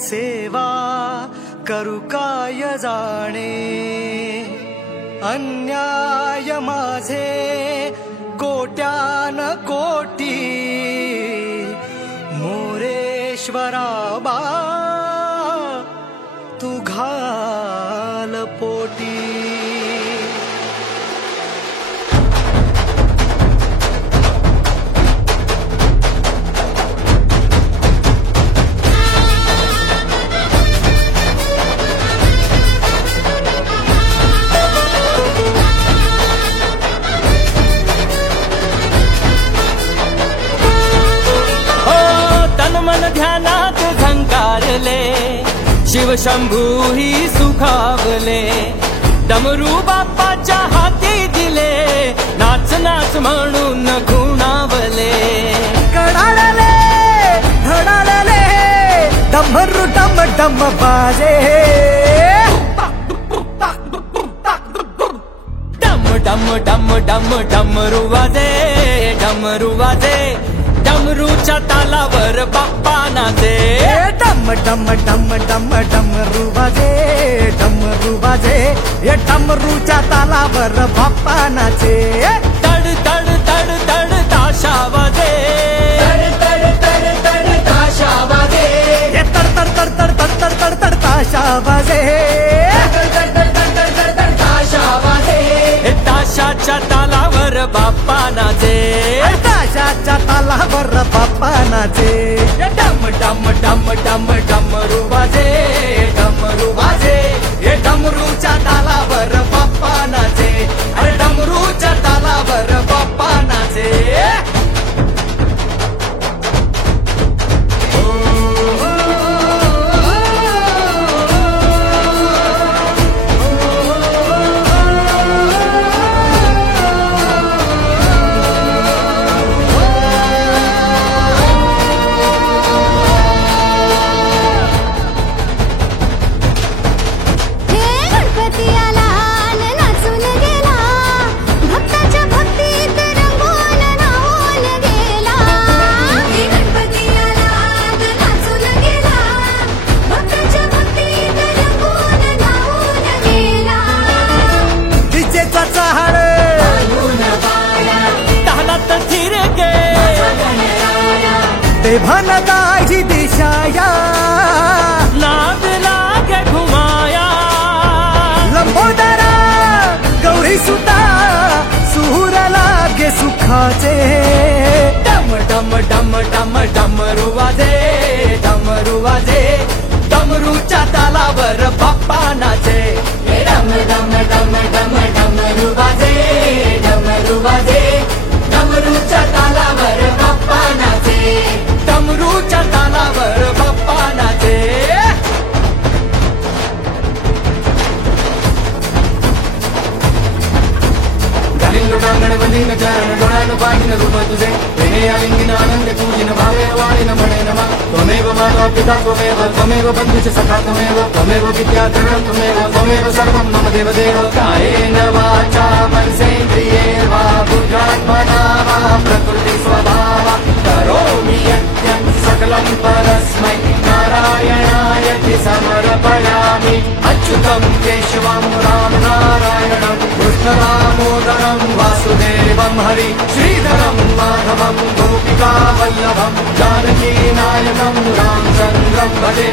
सेवा करू काय जाणे, अन्याय माझे कोट्यान कोटी, मोरेश्वरा बा तू घाल पोटी. ध्यानात झंकारले शिवशंभू ही सुखावले, डमरू बाप्पाच्या हाती दिले, नाच नाच म्हणून खुणावले. कडाळले धडाळले डमरू डम डम बाजे, डम डम डम डम डमरू वाजे, डमरू वाजे, डमरूच्या तालावर बाप्पा नाचे. डम डम डम डम डमरू वाजे, डमरू वाजे, ये डमरूच्या तालावर बाप्पा नाचे. तड तड तड तड ताशा वाजे, तड तड तड तड ताशा वाजे, ये तड तड तड तड तड तड तड तड ताशा वाजे, तड तड तड तड तड तड ताशा वाजे. ताशाच्या तालावर बाप्पा नाचे, ताशाच्या तालावर बाप्पा नाचे. डम डम डम डम डमरू वाजे, डमरू वाजे, हे डमरूच्या तालावर बाप्पा नाचे. अरे डमरूच्या तालावर बाप्पा नाचे. तेव्हा नगाची दिशाया नाद लागे घुमाया, लंबोदरा गौरी सुता सूर लागे सुखाचे. डम डम डम डम डमरू वाजे, डमरू वाजे, डमरूच्या तालावर बाप्पा नाचे. डम डम डम डम डमरू वाजे, डमरू वाजे, डमरूच्या तालावर बाप्पा नाचे. डमरूच्या तालावर बाप्पा नाचे. घालीन लोटांगण बंदीन चरण डोळ्यानं पाहिन रूप तुझे, प्रेमे आलिंगीन आनंद पूजिन भावे वाळीन म्हणे नमा. त्वमेव माता पिता त्वमेव, त्वमेव बंधुश्च सखा त्वमेव, त्वमेव विद्याधरं त्वमेव, त्वमेव सर्वं मम देवदेव. कायेन वाचा मनसेन्द्रिये वा बुद्ध्यात्मना वा प्रकृति स्वभावा करोमि यज्ञं सकलं परस्मै नारायणायति समर्पयामि. अच्युतं केशवं राम नारायणं कृष्णदामोदरं वासुदेवं हरि श्रीधरं माधवं गोपिका वल्लभं जानकी नायकं रामचन्द्रं भजे.